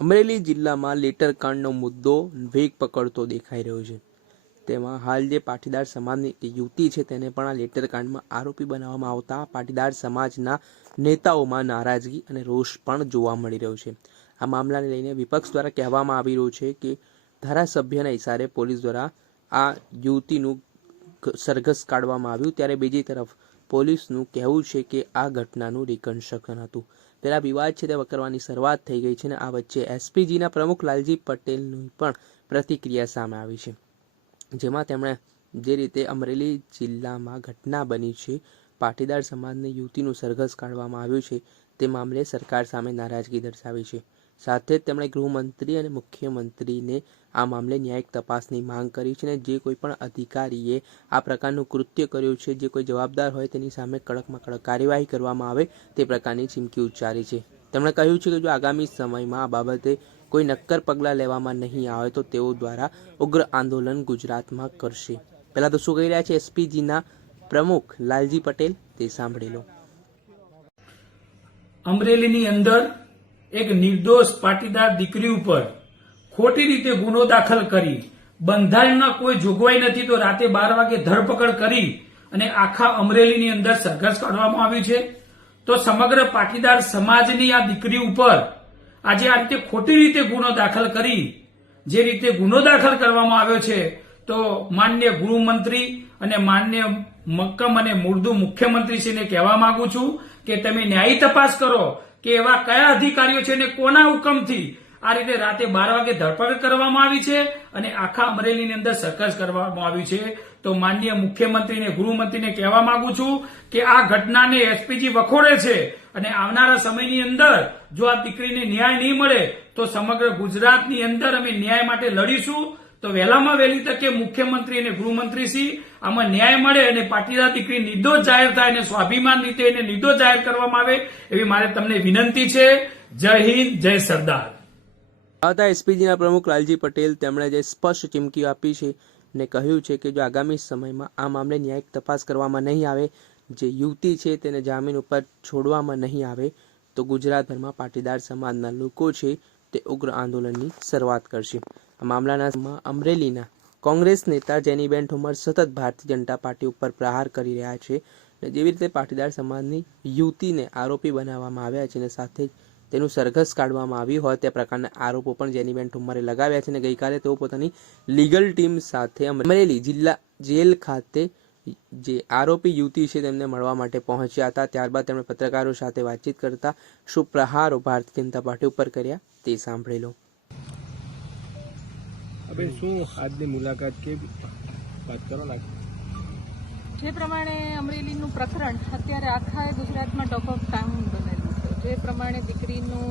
અમરેલી જિલ્લામાં લેટરકાંડનો મુદ્દો વેગ પકડતો દેખાઈ રહ્યો છે. તેમાં હાલ જે પાટીદાર સમાજની યુવતી છે તેને પણ આ લેટરકાંડમાં આરોપી બનાવવામાં આવતા પાટીદાર સમાજના નેતાઓમાં નારાજગી અને રોષ પણ જોવા મળી રહ્યો છે. આ મામલાને લઈને વિપક્ષ દ્વારા કહેવામાં આવી રહ્યું છે કે ધારાસભ્યના ઇશારે પોલીસ દ્વારા આ યુવતીનું સરઘસ કાઢવામાં આવ્યું. ત્યારે બીજી તરફ પોલીસનું કહેવું છે કે આ ઘટનાનું રિકન્સ્ટ્રક્શન હતું. પેલા વિવાદ છે તે વકરવાની શરૂઆત થઈ ગઈ છે અને આ વચ્ચે એસપીજીના પ્રમુખ લાલજી પટેલની પણ પ્રતિક્રિયા સામે આવી છે. જેમાં તેમણે જે રીતે અમરેલી જિલ્લામાં ઘટના બની છે, પાટીદાર સમાજને યુવતીનું સરઘસ કાઢવામાં આવ્યું છે, તે મામલે સરકાર સામે નારાજગી દર્શાવી છે. સાથે જ તેમણે ગૃહમંત્રી અને મુખ્યમંત્રીને આ મામલે ન્યાયિક તપાસની માંગ કરી છે અને જે કોઈ પણ અધિકારીએ આ પ્રકારનું કૃત્ય કર્યું છે, જે કોઈ જવાબદાર હોય તેની સામે કડકમાં કડક કાર્યવાહી કરવામાં આવે તે પ્રકારની ચીમકી ઉચ્ચારી છે. તેમણે કહ્યું છે કે જો આગામી સમયમાં આ બાબતે કોઈ નક્કર પગલાં લેવામાં નહીં આવે તો તેઓ દ્વારા ઉગ્ર આંદોલન ગુજરાતમાં કરશે. પહેલા તો શું કહી રહ્યા છે? એસપીજીના પ્રમુખ લાલજી પટેલ, તે સાંભળી લો. અમરેલીની અંદર એક નિર્દોષ પાટીદાર દીકરી ઉપર ખોટી રીતે ગુનો દાખલ કરી બંધારણના કોઈ જોગવાઈ નથી તો રાતે બાર વાગે ધરપકડ કરી અને આખા અમરેલીની અંદર સરઘસ કાઢવામાં આવ્યું છે. તો સમગ્ર પાટીદાર સમાજની આ દીકરી ઉપર આજે આ રીતે ખોટી રીતે ગુનો દાખલ કરી, જે રીતે ગુનો દાખલ કરવામાં આવ્યો છે, તો માન્ય ગૃહમંત્રી અને માન્ય મક્કમ અને મુર્દુ મુખ્યમંત્રીશ્રીને કહેવા માંગુ છું કે તમે ન્યાયી તપાસ કરો કે એવા કયા અધિકારીઓ છે અને કોના હુકમથી આ રીતે રાતે બાર વાગે ધરપકડ કરવામાં આવી છે અને આખા અમરેલીની અંદર સરકસ કરવામાં આવ્યું છે? તો માનનીય મુખ્યમંત્રીને, ગૃહમંત્રીને કહેવા માંગુ છું કે આ ઘટનાને એસપીજી વખોડે છે અને આવનારા સમયની અંદર જો આ દીકરીને ન્યાય નહીં મળે તો સમગ્ર ગુજરાતની અંદર અમે ન્યાય માટે લડીશું. તો વહેલામાં વહેલી તકે મુખ્યમંત્રી અને ગૃહમંત્રીશ્રી આમાં ન્યાય મળે અને પાટીદાર દીકરી નિર્દોષ જાહેર થાય અને સ્વાભિમાન રીતે એને નિર્દોષ જાહેર કરવામાં આવે, એવી મારે તમને વિનંતી છે. જય હિન્દ, જય સરદાર. હતા એસપીજીના પ્રમુખ લાલજી પટેલ તેમણે જે સ્પષ્ટ ચીમકી આપી છે ને કહ્યું છે કે જો આગામી સમયમાં આ મામલે ન્યાયિક તપાસ કરવામાં નહીં આવે, જે યુવતી છે તેને જામીન ઉપર છોડવામાં નહીં આવે, તો ગુજરાતભરમાં પાટીદાર સમાજના લોકો છે તે ઉગ્ર આંદોલનની શરૂઆત કરશે. આ મામલાના અમરેલીના કોંગ્રેસ નેતા જેનીબેન ઠુમર સતત ભારતીય જનતા પાર્ટી ઉપર પ્રહાર કરી રહ્યા છે અને જેવી રીતે પાટીદાર સમાજની યુવતીને આરોપી બનાવવામાં આવ્યા છે અને સાથે જ તેનું સરઘસ કાઢવામાં આવ્યું હોય તે પ્રકારના આરોપો પણ જેનીબેન ઠુમ્મરે લગાવ્યા છે અને ગઈકાલે તેઓ પોતાની લીગલ ટીમ સાથે અમરેલી જિલ્લા જેલ ખાતે જે આરોપી યુવતી છે તેમને મળવા માટે પહોંચ્યા હતા. ત્યારબાદ તેમણે પત્રકારો સાથે વાતચીત કરતા શું પ્રહારો ભારતીય જનતા પાર્ટી ઉપર કર્યા. તે સાંભળી લો. હવે શું આજની મુલાકાત કેવી વાત કરો ને? જે પ્રમાણે અમરેલીનું પ્રકરણ અત્યારે આખા ગુજરાતમાં ટોપ ઓફ ટાઉન બનેલું છે. જે પ્રમાણે દીકરીનું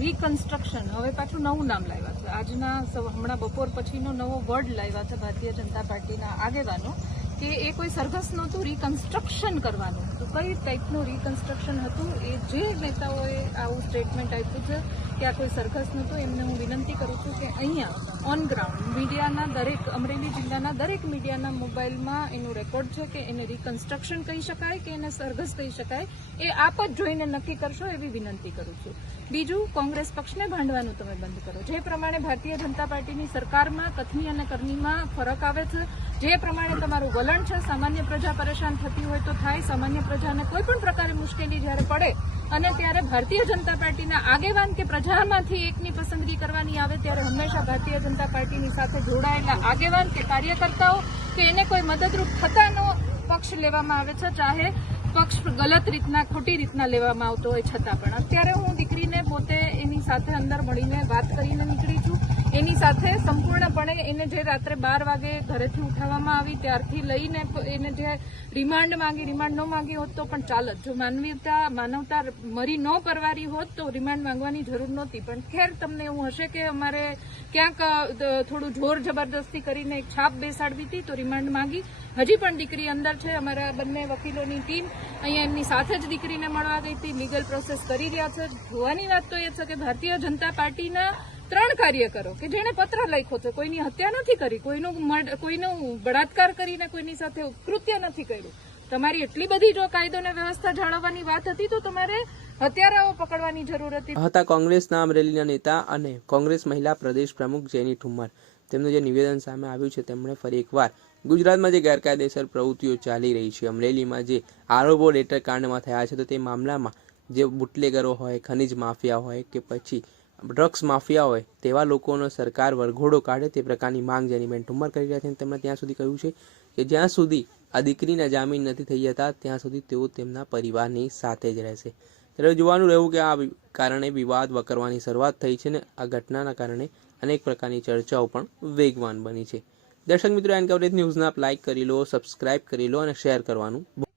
રિકન્સ્ટ્રક્શન હવે પાછું નવું નામ લાવ્યા છે. આજના હમણાં બપોર પછીનો નવો વર્ડ લાવ્યા છે ભારતીય જનતા પાર્ટીના આગેવાનો. કે એ કોઈ સરઘસ નહોતું રિકન્સ્ટ્રક્શન કરવાનું. તો કઈ ટાઈપનું રિકન્સ્ટ્રક્શન હતું? એ જે નેતાઓએ આવું સ્ટેટમેન્ટ આપ્યું છે કે આ કોઈ સરઘસ નહોતું, એમને હું વિનંતી કરું છું કે અહીંયા ઓન ગ્રાઉન્ડ મીડિયાના દરેક, અમરેલી જિલ્લાના દરેક મીડિયાના મોબાઈલમાં એનું રેકોર્ડ છે કે એને રિકન્સ્ટ્રક્શન કહી શકાય કે એને સરઘસ કહી શકાય, એ આપ જ જોઈને નક્કી કરશો એવી વિનંતી કરું છું. બીજું, કોંગ્રેસ પક્ષને ભાંડવાનું તમે બંધ કરો. જે પ્રમાણે ભારતીય જનતા પાર્ટીની સરકારમાં કથની અને કરનીમાં ફરક આવે છે જે પ્રમાણે તમારું વલણ છે, સામાન્ય પ્રજા પરેશાન થતી હોય તો થાય. સામાન્ય પ્રજાને કોઈ પણ પ્રકારે મુશ્કેલી જ્યારે પડે અને ત્યારે ભારતીય જનતા પાર્ટીના આગેવાન કે પ્રજામાંથી એકની પસંદગી કરવાની આવે ત્યારે હંમેશા ભારતીય જનતા પાર્ટીની સાથે જોડાયેલા આગેવાન કે કાર્યકર્તાઓ કે એને કોઈ મદદરૂપ થતાનો પક્ષ લેવામાં આવે છે, ચાહે પક્ષ ગલત રીતના, ખોટી રીતના લેવામાં આવતો હોય છતાં પણ. અત્યારે હું દીકરીને પોતે એની સાથે અંદર મળીને વાત કરીને નીકળી છું. એની સાથે સંપૂર્ણપણે એને જે રાત્રે બાર વાગે ઘરેથી ઉઠાવવામાં આવી, ત્યારથી લઈને એને જે રિમાન્ડ માંગી, રિમાન્ડ ન માંગી હોત તો પણ ચાલત. જો માનવીયતા, માનવતા મરી ન પરવારી હોત તો રિમાન્ડ માંગવાની જરૂર નહોતી. પણ ખેર તમને એવું હશે કે અમારે ક્યાંક થોડું જોર જબરદસ્તી કરીને એક છાપ બેસાડવી હતી તો રિમાન્ડ માંગી. હજી પણ દીકરી અંદર છે, અમારા બંને વકીલોની ટીમ અહીંયા એમની સાથે જ દીકરીને મળવા ગઈ હતી. લીગલ પ્રોસેસ કરી રહ્યા છે. જોવાની વાત તો એ છે કે ભારતીય જનતા પાર્ટીના ત્રણ કાર્યકરો કે જેણે પત્ર લખ્યો છે. કોઈની હત્યા નથી કરી, કોઈનું કોઈનું બળાત્કાર કરીને કોઈની સાથે કૃત્ય નથી કર્યું. તમારી એટલી બધી જો કાયદો અને વ્યવસ્થા જાળવવાની વાત હતી, તો તમારે હત્યારાઓ પકડવાની જરૂર હતી. હતા કોંગ્રેસના અમરેલીના નેતા અને કોંગ્રેસ મહિલા પ્રદેશ પ્રમુખ જેની ઠુમ્મર. તેમનું જે નિવેદન સામે આવ્યું છે, તેમણે ફરી એકવાર ગુજરાતમાં જે ગેરકાયદેસર પ્રવૃત્તિઓ ચાલી રહી છે, અમરેલીમાં જે આરોપો લેટર કાંડમાં થયા છે, તો તે મામલામાં જે બુટલેગરો હોય, ખનિજ માફિયા હોય કે પછી ડ્રગ્સ માફિયા હોય તેવા લોકોનો સરકાર વરઘોડો કાઢે તે પ્રકારની માંગ જેનીબેન ઠુમ્મર કરી રહ્યા છે. તેમણે ત્યાં સુધી કહ્યું છે કે જ્યાં સુધી આ દીકરીના જામીન નથી થઈ જતા, ત્યાં સુધી તેઓ તેમના પરિવારની સાથે જ રહેશે. ત્યારે જોવાનું રહ્યું કે આ કારણે વિવાદ વકરવાની શરૂઆત થઈ છે ને આ ઘટનાના કારણે અનેક પ્રકારની ચર્ચાઓ પણ વેગવાન બની છે. દર્શક મિત્રો એન કવરેજ ન્યૂઝના આપ લાઇક કરી લો સબસ્ક્રાઇબ કરી લો અને શેર કરવાનું